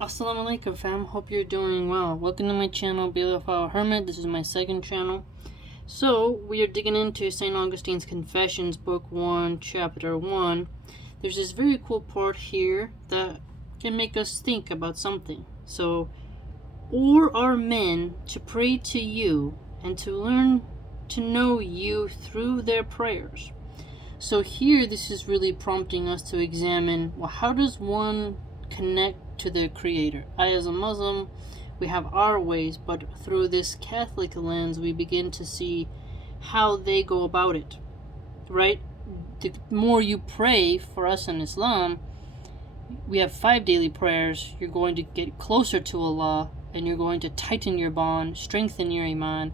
Assalamu alaikum fam, hope you're doing well. Welcome to my channel, Bibliophile Hermit. This is my second channel. So, we are digging into St. Augustine's Confessions, Book 1, Chapter 1. There's this very cool part here that can make us think about something. So, or are men to pray to you and to learn to know you through their prayers? So here, this is really prompting us to examine, well, how does one connect to their Creator? I, as a Muslim, we have our ways, but through this Catholic lens, we begin to see how they go about it, right? The more you pray, for us in Islam, we have 5 daily prayers. You're going to get closer to Allah, and you're going to tighten your bond, strengthen your iman,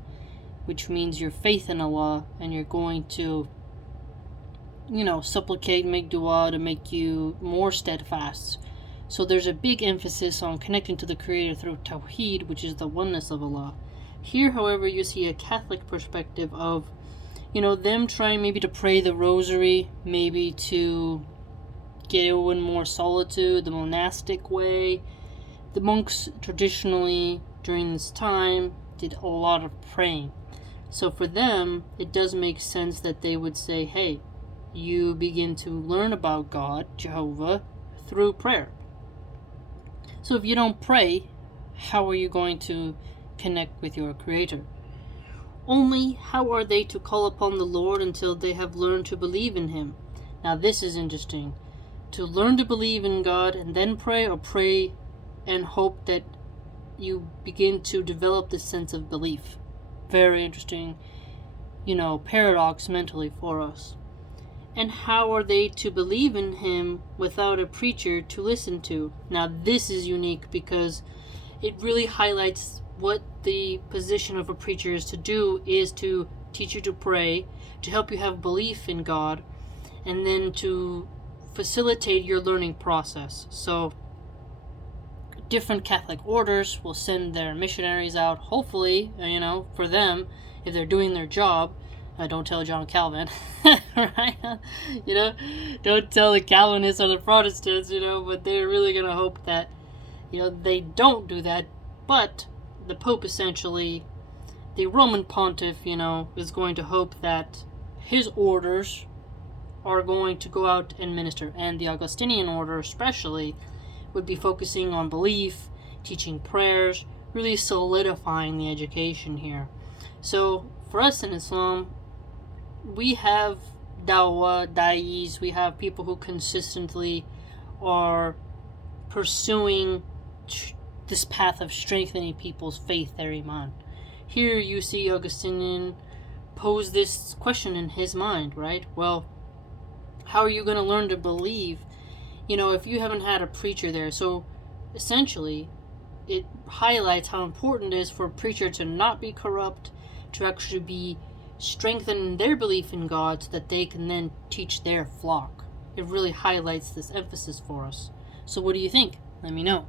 which means your faith in Allah, and you're going to supplicate, make dua to make you more steadfast. So there's a big emphasis on connecting to the Creator through Tawheed, which is the oneness of Allah. Here, however, you see a Catholic perspective of, them trying maybe to pray the rosary, maybe to get in more solitude, the monastic way. The monks traditionally, during this time, did a lot of praying. So for them, it does make sense that they would say, hey, you begin to learn about God, Jehovah, through prayer. So if you don't pray, how are you going to connect with your Creator? Only how are they to call upon the Lord until they have learned to believe in Him? Now this is interesting. To learn to believe in God and then pray, or pray and hope that you begin to develop this sense of belief. Very interesting, paradox mentally for us. And how are they to believe in Him without a preacher to listen to? Now this is unique because it really highlights what the position of a preacher is to teach you to pray, to help you have belief in God, and then to facilitate your learning process. So different Catholic orders will send their missionaries out, hopefully, for them, if they're doing their job. Don't tell John Calvin, right? Don't tell the Calvinists or the Protestants, but they're really going to hope that, they don't do that. But the Pope, essentially, the Roman Pontiff, is going to hope that his orders are going to go out and minister. And the Augustinian order, especially, would be focusing on belief, teaching prayers, really solidifying the education here. So, for us in Islam, we have dawah, da'is, we have people who consistently are pursuing this path of strengthening people's faith, their iman. Here you see Augustine pose this question in his mind, right? Well, how are you going to learn to believe, if you haven't had a preacher there? So essentially, it highlights how important it is for a preacher to not be corrupt, to actually be strengthen their belief in God so that they can then teach their flock. It really highlights this emphasis for us. So what do you think? Let me know.